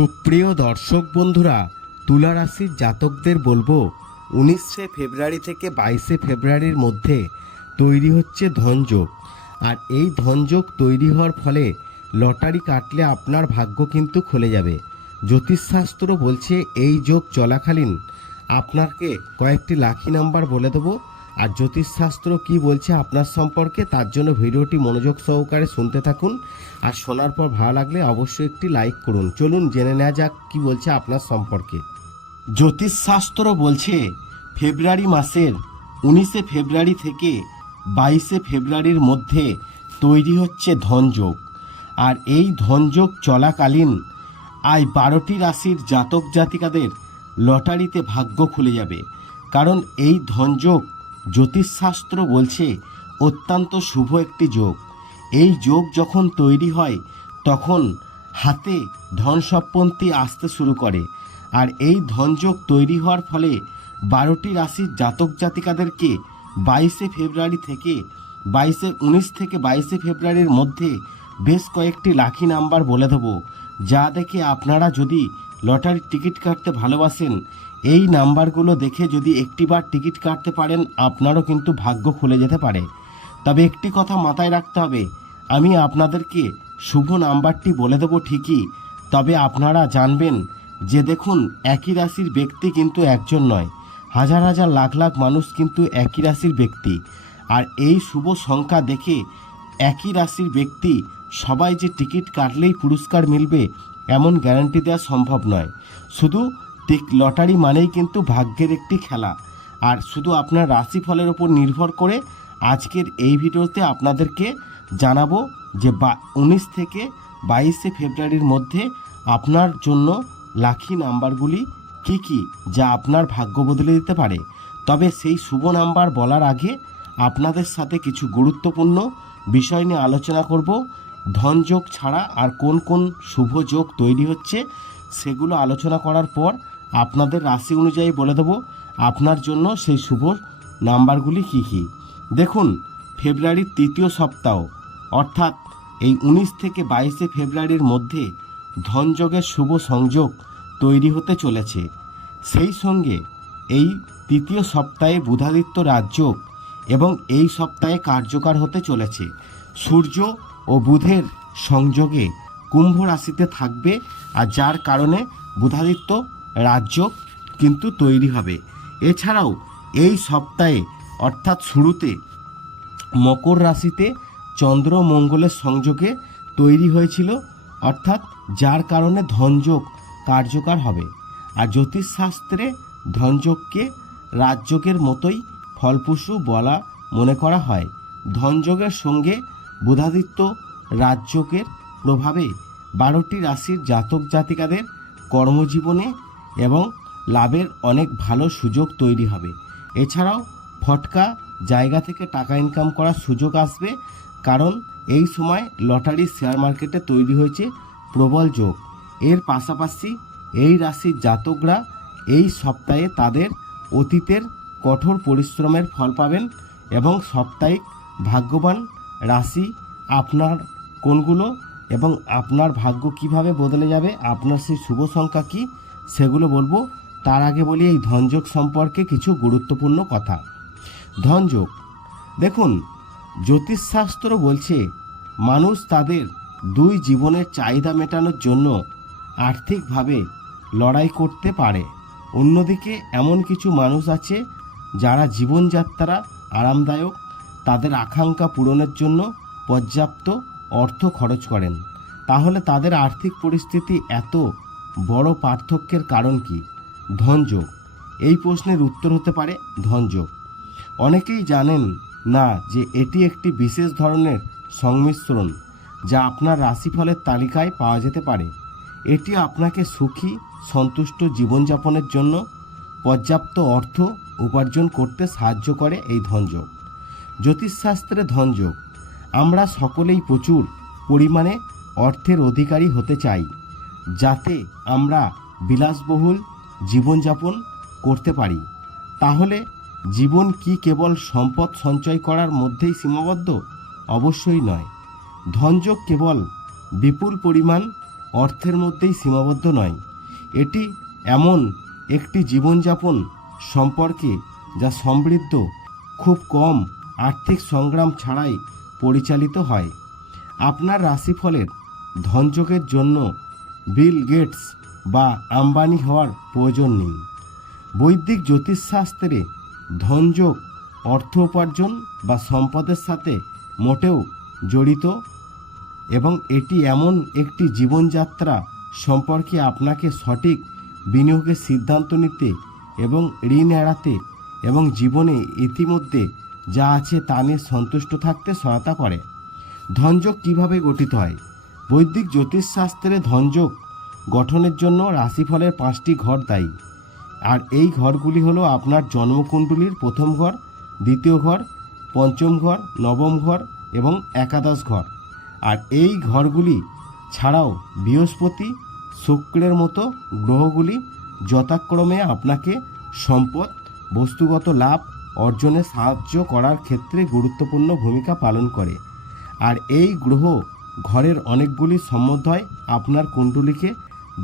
সুপ্রিয় দর্শক বন্ধুরা তুলা রাশির জাতকদের বলবো উনিশে ফেব্রুয়ারি থেকে বাইশে ফেব্রুয়ারির মধ্যে তৈরি হচ্ছে ধনযোগ আর এই ধনযোগ তৈরি হওয়ার ফলে লটারি কাটলে আপনার ভাগ্য কিন্তু খুলে যাবে জ্যোতিষশাস্ত্র বলছে এই যোগ চলাকালীন আপনাকে কয়েকটি লাখি নাম্বার বলে দেবো আর জ্যোতিষশাস্ত্র কি বলছে আপনার সম্পর্কে তার জন্য ভিডিওটি মনোযোগ সহকারে শুনতে থাকুন আর শোনার পর ভালো লাগলে অবশ্যই একটি লাইক করুন চলুন জেনে নেওয়া যাক কি বলছে আপনার সম্পর্কে জ্যোতিষশাস্ত্র বলছে ফেব্রুয়ারি মাসের উনিশে ফেব্রুয়ারি থেকে বাইশে ফেব্রুয়ারির মধ্যে তৈরি হচ্ছে ধনযোগ আর এই ধনযোগ চলাকালীন আয় বারোটি রাশির জাতক জাতিকাদের লটারিতে ভাগ্য খুলে যাবে কারণ এই ধনযোগ জ্যোতিষশাস্ত্র বলছে অত্যন্ত শুভ একটি যোগ এই যোগ যখন তৈরি হয় তখন হাতে ধন ধনসপ্পন্থী আসতে শুরু করে আর এই ধনযোগ তৈরি হওয়ার ফলে বারোটি রাশির জাতক জাতিকাদেরকে বাইশে ফেব্রুয়ারি থেকে বাইশে উনিশ থেকে বাইশে ফেব্রুয়ারির মধ্যে বেশ কয়েকটি লাখি নাম্বার বলে দেব যা দেখে আপনারা যদি লটারির টিকিট কাটতে ভালোবাসেন এই নাম্বারগুলো দেখে যদি একটিবার টিকিট কাটতে পারেন আপনারও কিন্তু ভাগ্য খুলে যেতে পারে তবে একটি কথা মাথায় রাখতে হবে আমি আপনাদেরকে শুভ নাম্বারটি বলে দেবো ঠিকই তবে আপনারা জানবেন যে দেখুন একই রাশির ব্যক্তি কিন্তু একজন নয় হাজার হাজার লাখ লাখ মানুষ কিন্তু একই রাশির ব্যক্তি আর এই শুভ সংখ্যা দেখে একই রাশির ব্যক্তি সবাই যে টিকিট কাটলেই পুরস্কার মিলবে এমন গ্যারান্টি দেওয়া সম্ভব নয় শুধু ঠিক লটারি মানেই কিন্তু ভাগ্যের একটি খেলা আর শুধু আপনার রাশিফলের ওপর নির্ভর করে আজকের এই ভিডিওতে আপনাদেরকে জানাবো যে বা উনিশ থেকে বাইশে ফেব্রুয়ারির মধ্যে আপনার জন্য লাখি নাম্বারগুলি কি কি যা আপনার ভাগ্য বদলে দিতে পারে তবে সেই শুভ নাম্বার বলার আগে আপনাদের সাথে কিছু গুরুত্বপূর্ণ বিষয় নিয়ে আলোচনা করব ধনযোগ ছাড়া আর কোন কোন শুভ যোগ তৈরি হচ্ছে সেগুলো আলোচনা করার পর আপনাদের রাশি অনুযায়ী বলে দেবো আপনার জন্য সেই শুভ নাম্বারগুলি কী কী দেখুন ফেব্রুয়ারির তৃতীয় সপ্তাহ অর্থাৎ এই উনিশ থেকে বাইশে ফেব্রুয়ারির মধ্যে ধনযোগের শুভ সংযোগ তৈরি হতে চলেছে সেই সঙ্গে এই তৃতীয় সপ্তাহে বুধাদিত্য রাজযোগ এবং এই সপ্তাহে কার্যকর হতে চলেছে সূর্য ও বুধের সংযোগে কুম্ভ রাশিতে থাকবে আর যার কারণে বুধাদিত্য রাজ্য কিন্তু তৈরি হবে এছাড়াও এই সপ্তাহে অর্থাৎ শুরুতে মকর রাশিতে চন্দ্র মঙ্গলের সংযোগে তৈরি হয়েছিল অর্থাৎ যার কারণে ধনযোগ কার্যকর হবে আর জ্যোতিষশাস্ত্রে ধনযোগকে রাজযোগের মতোই ফলপ্রসূ বলা মনে করা হয় ধনযোগের সঙ্গে বোধাদিত্য রাজযোগের প্রভাবে বারোটি রাশির জাতক জাতিকাদের কর্মজীবনে এবং লাভের অনেক ভালো সুযোগ তৈরি হবে এছাড়াও ফটকা জায়গা থেকে টাকা ইনকাম করার সুযোগ আসবে কারণ এই সময় লটারি শেয়ার মার্কেটে তৈরি হয়েছে প্রবল যোগ এর পাশাপাশি এই রাশির জাতকরা এই সপ্তাহে তাদের অতীতের কঠোর পরিশ্রমের ফল পাবেন এবং সাপ্তাহিক ভাগ্যবান রাশি আপনার কোনগুলো এবং আপনার ভাগ্য কিভাবে বদলে যাবে আপনার সেই শুভ সংখ্যা কী সেগুলো বলবো তার আগে বলি এই ধনযোগ সম্পর্কে কিছু গুরুত্বপূর্ণ কথা ধনযোগ দেখুন জ্যোতিষশাস্ত্র বলছে মানুষ তাদের দুই জীবনের চাহিদা মেটানোর জন্য আর্থিকভাবে লড়াই করতে পারে অন্যদিকে এমন কিছু মানুষ আছে যারা জীবনযাত্রা আরামদায়ক তাদের আকাঙ্ক্ষা পূরণের জন্য পর্যাপ্ত অর্থ খরচ করেন তাহলে তাদের আর্থিক পরিস্থিতি এত বড় পার্থক্যের কারণ কি ধনযোগ এই প্রশ্নের উত্তর হতে পারে ধনযোগ অনেকেই জানেন না যে এটি একটি বিশেষ ধরনের সংমিশ্রণ যা আপনার রাশিফলের তালিকায় পাওয়া যেতে পারে এটি আপনাকে সুখী সন্তুষ্ট জীবনযাপনের জন্য পর্যাপ্ত অর্থ উপার্জন করতে সাহায্য করে এই ধনযোগ জ্যোতিষশাস্ত্রে ধনযোগ আমরা সকলেই প্রচুর পরিমাণে অর্থের অধিকারী হতে চাই যাতে আমরা বিলাসবহুল জীবনযাপন করতে পারি তাহলে জীবন কি কেবল সম্পদ সঞ্চয় করার মধ্যেই সীমাবদ্ধ অবশ্যই নয় ধনযোগ কেবল বিপুল পরিমাণ অর্থের মধ্যেই সীমাবদ্ধ নয় এটি এমন একটি জীবনযাপন সম্পর্কে যা সমৃদ্ধ খুব কম আর্থিক সংগ্রাম ছাড়াই পরিচালিত হয় আপনার রাশিফলের ধনযোগের জন্য বিল গেটস বা আম্বানি হওয়ার প্রয়োজন নেই বৈদিক জ্যোতিষশাস্ত্রে ধনযোগ অর্থ উপার্জন বা সম্পদের সাথে মোটেও জড়িত এবং এটি এমন একটি জীবনযাত্রা সম্পর্কে আপনাকে সঠিক বিনিয়োগের সিদ্ধান্ত নিতে এবং ঋণ এড়াতে এবং জীবনে ইতিমধ্যে যা আছে তা নিয়ে সন্তুষ্ট থাকতে সহায়তা করে ধনযোগ কিভাবে গঠিত হয় বৈদিক জ্যোতিষশাস্ত্রে ধনযোগ গঠনের জন্য রাশিফলের পাঁচটি ঘর দায়ী আর এই ঘরগুলি হলো আপনার জন্মকুণ্ডলীর প্রথম ঘর দ্বিতীয় ঘর পঞ্চম ঘর নবম ঘর এবং একাদশ ঘর আর এই ঘরগুলি ছাড়াও বৃহস্পতি শুক্রের মতো গ্রহগুলি যথাক্রমে আপনাকে সম্পদ বস্তুগত লাভ অর্জনে সাহায্য করার ক্ষেত্রে গুরুত্বপূর্ণ ভূমিকা পালন করে আর এই গ্রহ ঘরের অনেকগুলি সম্মধ্যয় আপনার কুণ্ডুলিকে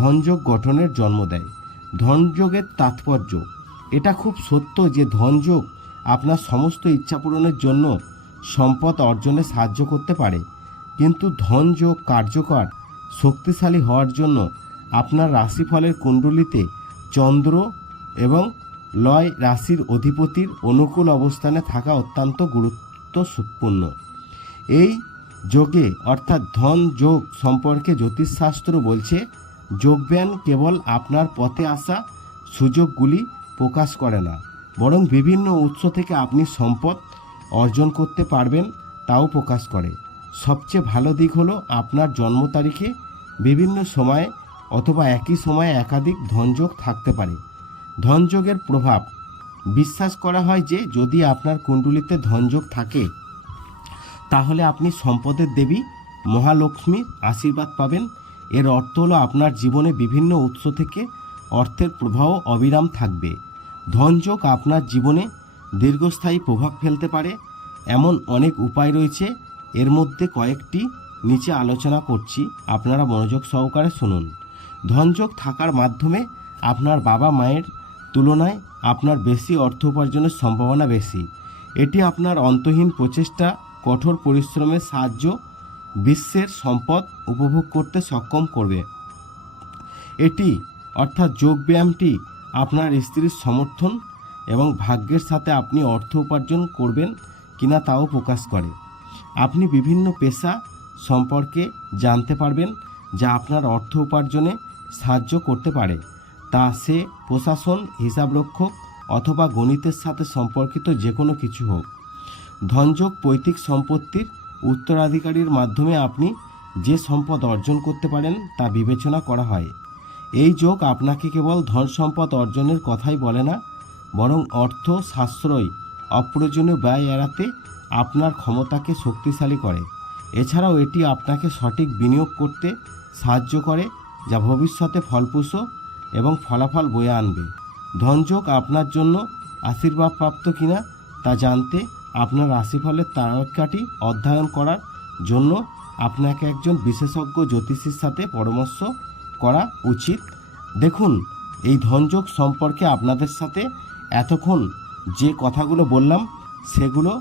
ধনযোগ গঠনের জন্ম দেয় ধনযোগের তাৎপর্য এটা খুব সত্য যে ধনযোগ আপনার সমস্ত ইচ্ছা পূরণের জন্য সম্পদ অর্জনে সাহায্য করতে পারে কিন্তু ধনযোগ কার্যকর শক্তিশালী হওয়ার জন্য আপনার রাশিফলের কুণ্ডলিতে চন্দ্র এবং লয় রাশির অধিপতির অনুকূল অবস্থানে থাকা অত্যন্ত গুরুত্বপূর্ণ এই যোগে অর্থাৎ ধন যোগ সম্পর্কে জ্যোতিষশাস্ত্র বলছে যোগব্যায়াম কেবল আপনার পথে আসা সুযোগগুলি প্রকাশ করে না বরং বিভিন্ন উৎস থেকে আপনি সম্পদ অর্জন করতে পারবেন তাও প্রকাশ করে সবচেয়ে ভালো দিক হলো আপনার জন্ম তারিখে বিভিন্ন সময়ে অথবা একই সময়ে একাধিক ধনযোগ থাকতে পারে ধনযোগের প্রভাব বিশ্বাস করা হয় যে যদি আপনার কুণ্ডুলিতে ধনযোগ থাকে তাহলে আপনি সম্পদের দেবী মহালক্ষ্মীর আশীর্বাদ পাবেন এর অর্থ হলো আপনার জীবনে বিভিন্ন উৎস থেকে অর্থের প্রবাহ অবিরাম থাকবে ধনযোগ আপনার জীবনে দীর্ঘস্থায়ী প্রভাব ফেলতে পারে এমন অনেক উপায় রয়েছে এর মধ্যে কয়েকটি নিচে আলোচনা করছি আপনারা মনোযোগ সহকারে শুনুন ধনযোগ থাকার মাধ্যমে আপনার বাবা মায়ের তুলনায় আপনার বেশি অর্থ উপার্জনের সম্ভাবনা বেশি এটি আপনার অন্তহীন প্রচেষ্টা কঠোর পরিশ্রমের সাহায্য বিশ্বের সম্পদ উপভোগ করতে সক্ষম করবে এটি অর্থাৎ যোগব্যায়ামটি আপনার স্ত্রীর সমর্থন এবং ভাগ্যের সাথে আপনি অর্থ উপার্জন করবেন কিনা তাও প্রকাশ করে আপনি বিভিন্ন পেশা সম্পর্কে জানতে পারবেন যা আপনার অর্থ উপার্জনে সাহায্য করতে পারে তা সে প্রশাসন হিসাবরক্ষক অথবা গণিতের সাথে সম্পর্কিত যে কোনো কিছু হোক ধনযোগ পৈতৃক সম্পত্তির উত্তরাধিকারীর মাধ্যমে আপনি যে সম্পদ অর্জন করতে পারেন তা বিবেচনা করা হয় এই যোগ আপনাকে কেবল ধন সম্পদ অর্জনের কথাই বলে না বরং অর্থ সাশ্রয় অপ্রয়োজনীয় ব্যয় এড়াতে আপনার ক্ষমতাকে শক্তিশালী করে এছাড়াও এটি আপনাকে সঠিক বিনিয়োগ করতে সাহায্য করে যা ভবিষ্যতে ফলপ্রসূ এবং ফলাফল বয়ে আনবে ধনযোগ আপনার জন্য আশীর্বাদপ্রাপ্ত কিনা তা জানতে আপনার রাশিফলের তারকাটি অধ্যয়ন করার জন্য আপনাকে একজন বিশেষজ্ঞ জ্যোতিষীর সাথে পরামর্শ করা উচিত দেখুন এই ধনযোগ সম্পর্কে আপনাদের সাথে এতক্ষণ যে কথাগুলো বললাম সেগুলো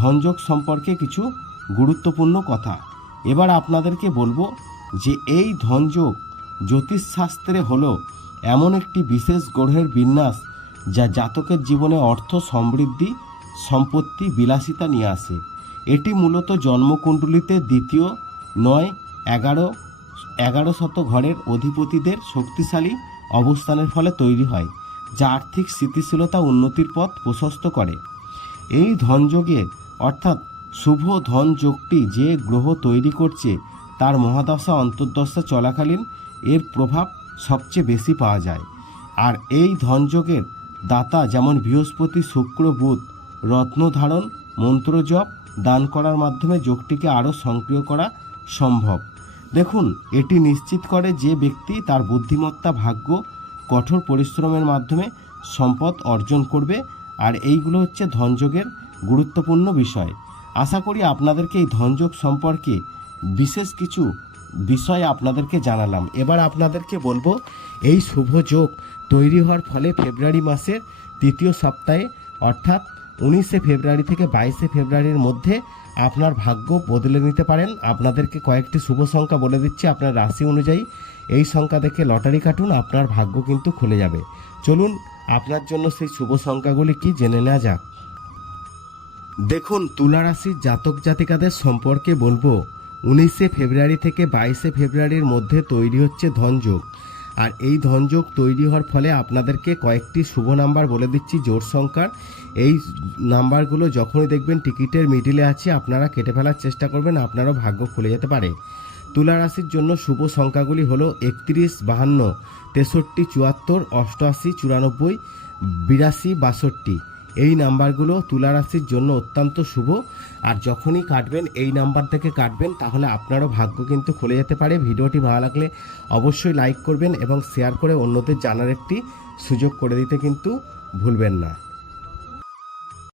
ধনযোগ সম্পর্কে কিছু গুরুত্বপূর্ণ কথা এবার আপনাদেরকে বলবো যে এই ধনযোগ জ্যোতিষশাস্ত্রে হলো এমন একটি বিশেষ গ্রহের বিন্যাস যা জাতকের জীবনে অর্থ সমৃদ্ধি সম্পত্তি বিলাসিতা নিয়ে আসে এটি মূলত জন্মকুণ্ডলিতে দ্বিতীয় নয় এগারো এগারো শত ঘরের অধিপতিদের শক্তিশালী অবস্থানের ফলে তৈরি হয় যা আর্থিক স্থিতিশীলতা উন্নতির পথ প্রশস্ত করে এই ধনযোগের অর্থাৎ শুভ ধনযোগটি যে গ্রহ তৈরি করছে তার মহাদশা অন্তর্দশা চলাকালীন এর প্রভাব সবচেয়ে বেশি পাওয়া যায় আর এই ধনযোগের দাতা যেমন বৃহস্পতি শুক্র বুধ রত্ন ধারণ মন্ত্র জপ দান করার মাধ্যমে যোগটিকে আরও সক্রিয় করা সম্ভব দেখুন এটি নিশ্চিত করে যে ব্যক্তি তার বুদ্ধিমত্তা ভাগ্য কঠোর পরিশ্রমের মাধ্যমে সম্পদ অর্জন করবে আর এইগুলো হচ্ছে ধনযোগের গুরুত্বপূর্ণ বিষয় আশা করি আপনাদেরকে এই ধনযোগ সম্পর্কে বিশেষ কিছু বিষয় আপনাদেরকে জানালাম এবার আপনাদেরকে বলবো এই শুভ যোগ তৈরি হওয়ার ফলে ফেব্রুয়ারি মাসের তৃতীয় সপ্তাহে অর্থাৎ উনিশে ফেব্রুয়ারি থেকে বাইশে ফেব্রুয়ারির মধ্যে আপনার ভাগ্য বদলে নিতে পারেন আপনাদেরকে কয়েকটি শুভ সংখ্যা বলে দিচ্ছি আপনার রাশি অনুযায়ী এই সংখ্যা দেখে লটারি কাটুন আপনার ভাগ্য কিন্তু খুলে যাবে চলুন আপনার জন্য সেই শুভ সংখ্যাগুলি কি জেনে নেওয়া যাক দেখুন তুলা রাশির জাতক জাতিকাদের সম্পর্কে বলবো উনিশে ফেব্রুয়ারি থেকে বাইশে ফেব্রুয়ারির মধ্যে তৈরি হচ্ছে ধনযোগ আর এই ধনযোগ তৈরি হওয়ার ফলে আপনাদেরকে কয়েকটি শুভ নাম্বার বলে দিচ্ছি জোর সংখ্যার এই নাম্বারগুলো যখনই দেখবেন টিকিটের মিডিলে আছে আপনারা কেটে ফেলার চেষ্টা করবেন আপনারও ভাগ্য খুলে যেতে পারে তুলা রাশির জন্য শুভ সংখ্যাগুলি হলো একত্রিশ বাহান্ন তেষট্টি চুয়াত্তর অষ্টআশি চুরানব্বই বিরাশি বাষট্টি এই নাম্বারগুলো তুলা রাশির জন্য অত্যন্ত শুভ আর যখনই কাটবেন এই নাম্বার থেকে কাটবেন তাহলে আপনারও ভাগ্য কিন্তু খুলে যেতে পারে ভিডিওটি ভালো লাগলে অবশ্যই লাইক করবেন এবং শেয়ার করে অন্যদের জানার একটি সুযোগ করে দিতে কিন্তু ভুলবেন না